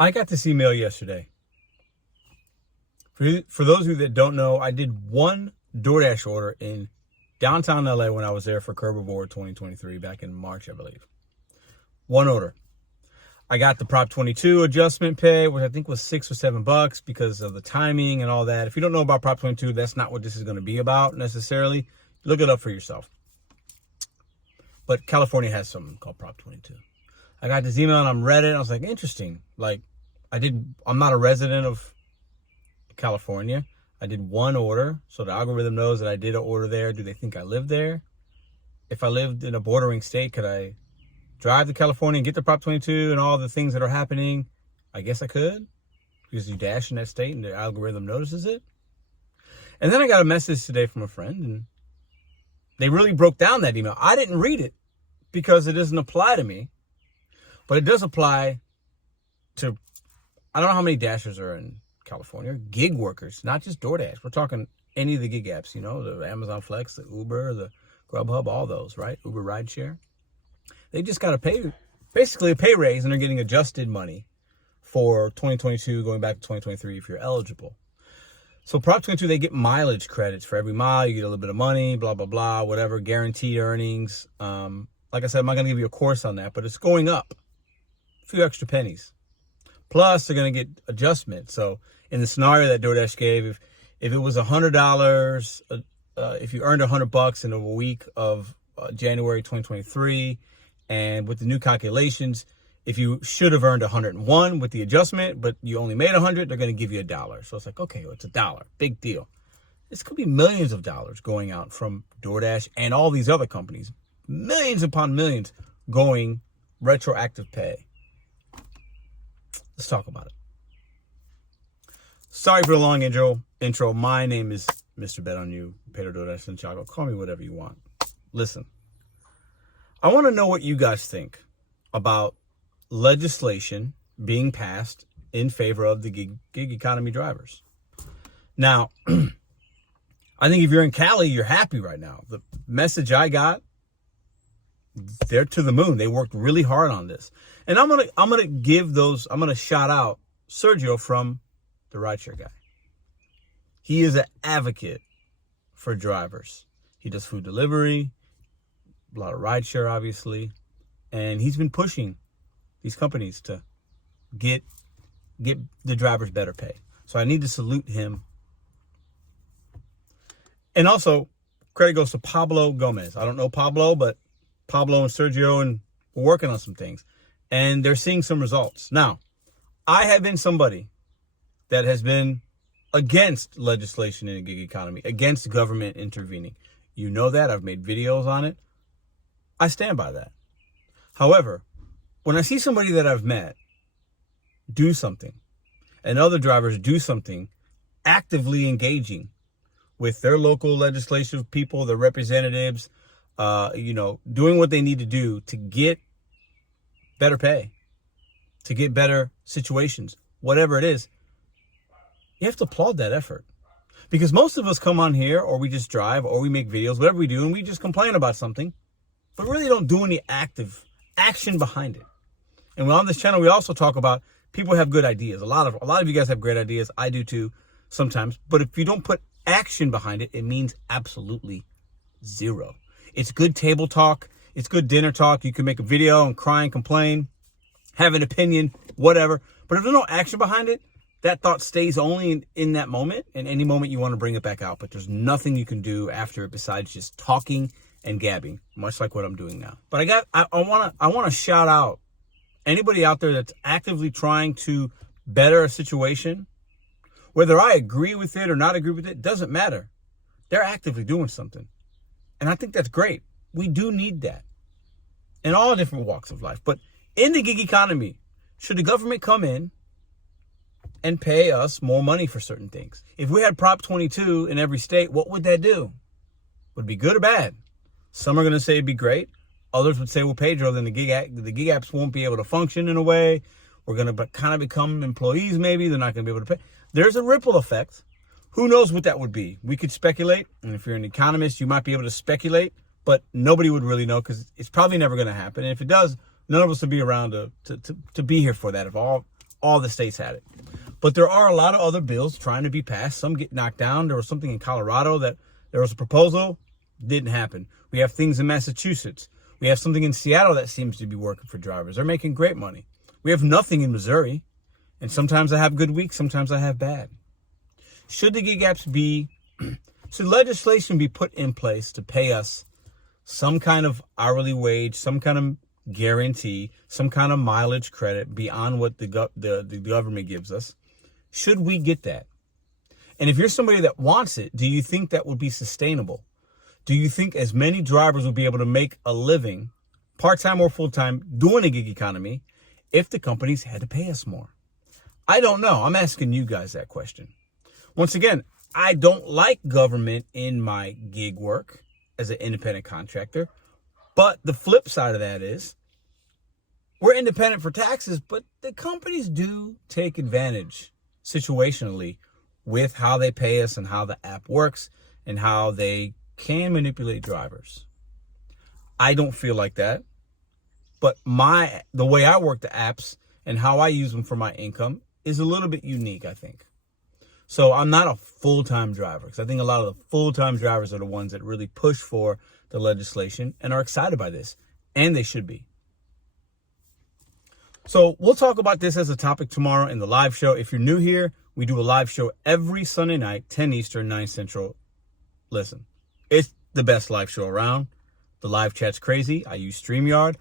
I got this email yesterday. For those of you that don't know, I did one DoorDash order in downtown LA when I was there for Curb Award 2023 back in March, I believe. One order. I got the Prop 22 adjustment pay, which I think was $6 or $7 because of the timing and all that. If you don't know about Prop 22, that's not what this is going to be about necessarily. Look it up for yourself. But California has something called Prop 22. I got this email and I read it. And I was like, interesting. Like, I'm not a resident of California. I did one order, so the algorithm knows that I did an order there. Do they think I live there? If I lived in a bordering state, could I drive to California and get the Prop 22 and all the things that are happening? I guess I could, because you dash in that state and the algorithm notices it. And then I got a message today from a friend, and they really broke down that email. I didn't read it because it doesn't apply to me, but it does apply to, I don't know how many dashers are in California, gig workers, not just DoorDash. We're talking any of the gig apps, the Amazon Flex, the Uber, the Grubhub, all those, right? Uber rideshare. They just got to pay, basically a pay raise, and they're getting adjusted money for 2022 going back to 2023 if you're eligible. So Prop 22, they get mileage credits for every mile. You get a little bit of money, blah, blah, blah, whatever, guaranteed earnings. Like I said, I'm not going to give you a course on that, but it's going up a few extra pennies. Plus, they're going to get adjustment. So in the scenario that DoorDash gave, if it was $100, if you earned $100 in a week of January 2023, and with the new calculations, if you should have earned 101 with the adjustment, but you only made 100, they're going to give you $1. So it's like, okay, well, it's $1, big deal. This could be millions of dollars going out from DoorDash and all these other companies, millions upon millions going retroactive pay. Let's talk about it. Sorry for the long intro. My name is Mr.BetonYou, Pedro DoorDash Santiago. Call me whatever you want. Listen, I want to know what you guys think about legislation being passed in favor of the gig economy drivers. Now, I think if you're in Cali, you're happy right now. The message I got, they're to the moon. They worked really hard on this. And I'm gonna shout out Sergio from the rideshare guy. He is an advocate for drivers. He does food delivery, a lot of rideshare, obviously, and he's been pushing these companies to get the drivers better pay. So I need to salute him. And also, credit goes to Pablo Gomez. I don't know Pablo, but Pablo and Sergio and we're working on some things, and they're seeing some results. Now, I have been somebody that has been against legislation in the gig economy, against government intervening. You know that. I've made videos on it. I stand by that. However, when I see somebody that I've met do something and other drivers do something, actively engaging with their local legislative people, their representatives, doing what they need to do to get better pay, to get better situations, whatever it is, you have to applaud that effort. Because most of us come on here, or we just drive, or we make videos, whatever we do, and we just complain about something, but really don't do any active action behind it. And on this channel, we also talk about people have good ideas. A lot of you guys have great ideas. I do too sometimes. But if you don't put action behind it, it means absolutely zero. It's good table talk. It's good dinner talk. You can make a video and cry and complain, have an opinion, whatever. But if there's no action behind it, that thought stays only in that moment, and any moment you want to bring it back out. But there's nothing you can do after it besides just talking and gabbing, much like what I'm doing now. But I want to shout out anybody out there that's actively trying to better a situation. Whether I agree with it or not agree with it, doesn't matter. They're actively doing something. And I think that's great. We do need that in all different walks of life. But in the gig economy, should the government come in and pay us more money for certain things? If we had Prop 22 in every state, what would that do? Would it be good or bad? Some are going to say it'd be great. Others would say, well, Pedro, then the gig apps won't be able to function in a way. We're going to kind of become employees maybe. They're not going to be able to pay. There's a ripple effect. Who knows what that would be? We could speculate. And if you're an economist, you might be able to speculate. But nobody would really know because it's probably never going to happen. And if it does, none of us will be around to be here for that. If all all the states had it. But there are a lot of other bills trying to be passed. Some get knocked down. There was something in Colorado that there was a proposal, didn't happen. We have things in Massachusetts. We have something in Seattle that seems to be working for drivers. They're making great money. We have nothing in Missouri. And sometimes I have good weeks, sometimes I have bad. Should the gig apps should legislation be put in place to pay us some kind of hourly wage, some kind of guarantee, some kind of mileage credit beyond what the government gives us? Should we get that? And if you're somebody that wants it, do you think that would be sustainable? Do you think as many drivers will be able to make a living, part-time or full-time, doing a gig economy if the companies had to pay us more? I don't know. I'm asking you guys that question. Once again, I don't like government in my gig work as an independent contractor. But the flip side of that is we're independent for taxes, but the companies do take advantage situationally with how they pay us and how the app works and how they can manipulate drivers. I don't feel like that. But the way I work the apps and how I use them for my income is a little bit unique, I think. So I'm not a full-time driver, because I think a lot of the full-time drivers are the ones that really push for the legislation and are excited by this, and they should be. So we'll talk about this as a topic tomorrow in the live show. If you're new here, we do a live show every Sunday night, 10 Eastern, 9 Central. Listen, it's the best live show around. The live chat's crazy. I use StreamYard.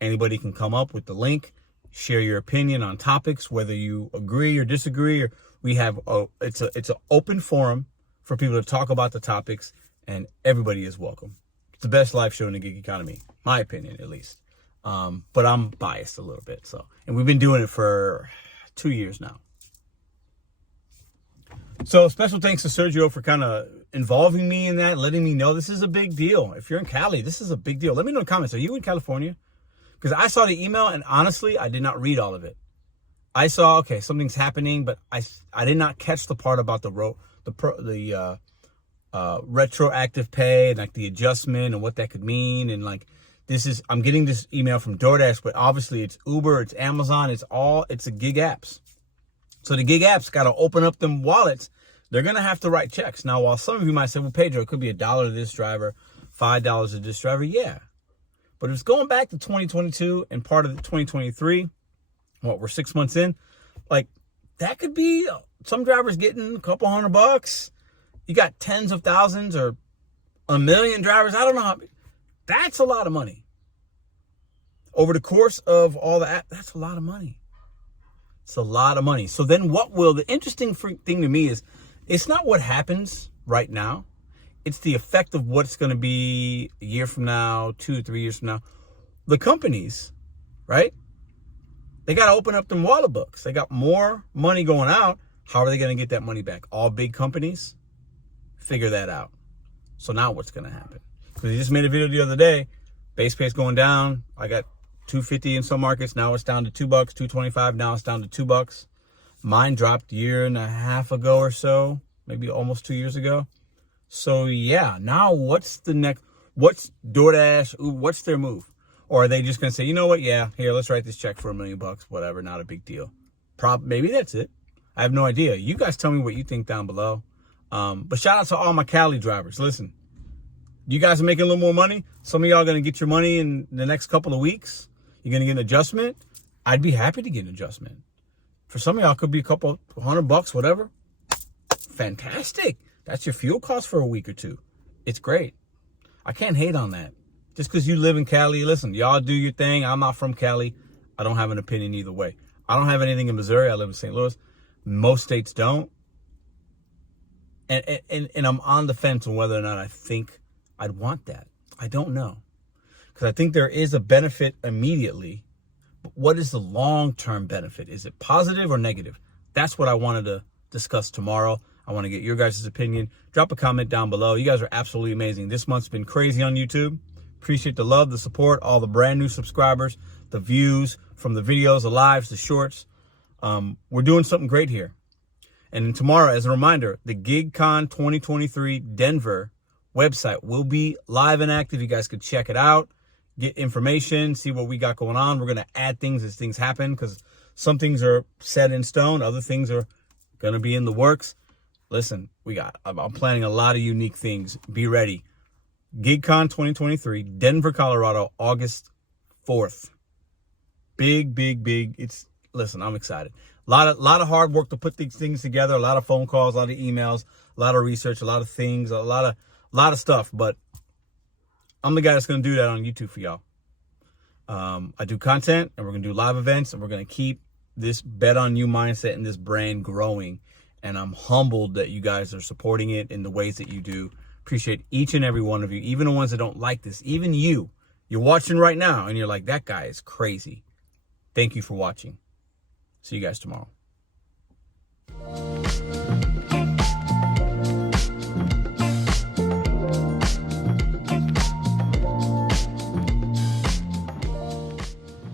Anybody can come up with the link, share your opinion on topics, whether you agree or disagree. Or we have it's an open forum for people to talk about the topics, and everybody is welcome. It's the best live show in the gig economy, my opinion at least. But I'm biased a little bit. And we've been doing it for 2 years now. So special thanks to Sergio for kind of involving me in that, letting me know this is a big deal. If you're in Cali, this is a big deal. Let me know in the comments. Are you in California? Because I saw the email, and honestly, I did not read all of it. I saw, okay, something's happening, but I did not catch the part about the retroactive pay, and like the adjustment and what that could mean. And like, I'm getting this email from DoorDash, but obviously it's Uber, it's Amazon, it's a gig apps. So the gig apps got to open up them wallets. They're going to have to write checks. Now, while some of you might say, well, Pedro, it could be $1 to this driver, $5 to this driver. Yeah. But it's going back to 2022 and part of the 2023. We're 6 months in. Like, that could be some drivers getting a couple $100. You got tens of thousands or 1 million drivers. I don't know how. That's a lot of money. Over the course of all the app, that's a lot of money. It's a lot of money. So then the interesting thing to me is, it's not what happens right now. It's the effect of what's going to be a year from now, 2 or 3 years from now. The companies, right? They got to open up them wallet books. They got more money going out. How are they going to get that money back? All big companies figure that out. So now what's going to happen? Because I just made a video the other day. Base pay's going down. I got $2.50 in some markets. Now it's down to $2, $2.25. Now it's down to $2. Mine dropped a year and a half ago or so, maybe almost 2 years ago. So yeah, now what's the next? What's DoorDash? What's their move? Or are they just gonna say, you know what? Yeah, here, let's write this check for $1 million, whatever, not a big deal. Maybe that's it. I have no idea. You guys tell me what you think down below. But shout out to all my Cali drivers. Listen, you guys are making a little more money. Some of y'all are gonna get your money in the next couple of weeks. You're gonna get an adjustment. I'd be happy to get an adjustment. For some of y'all, it could be a couple $100, whatever. Fantastic. That's your fuel cost for a week or two. It's great. I can't hate on that. Just because you live in Cali, listen, y'all do your thing. I'm not from Cali. I don't have an opinion either way. I don't have anything in Missouri. I live in St. Louis. Most states don't. And I'm on the fence on whether or not I think I'd want that. I don't know. Because I think there is a benefit immediately. But what is the long-term benefit? Is it positive or negative? That's what I wanted to discuss tomorrow. I want to get your guys' opinion. Drop a comment down below. You guys are absolutely amazing. This month's been crazy on YouTube. Appreciate the love, the support, all the brand new subscribers, the views from the videos, the lives, the shorts. We're doing something great here. And then tomorrow, as a reminder, the GigCon 2023 Denver website will be live and active. You guys could check it out, get information, see what we got going on. We're going to add things as things happen because Some things are set in stone. Other things are going to be in the works. Listen, I'm planning a lot of unique things. Be ready. GigCon 2023, Denver, Colorado, August 4th. Big. Listen, I'm excited. A lot of hard work to put these things together. A lot of phone calls, a lot of emails, a lot of research, a lot of things, a lot of stuff. But I'm the guy that's going to do that on YouTube for y'all. I do content, and we're going to do live events, and we're going to keep this Bet on You mindset and this brand growing. And I'm humbled that you guys are supporting it in the ways that you do. Appreciate each and every one of you, even the ones that don't like this. Even you're watching right now, and you're like, that guy is crazy. Thank you for watching. See you guys tomorrow.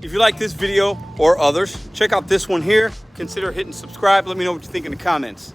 If you like this video or others, check out this one here. Consider hitting subscribe. Let me know what you think in the comments.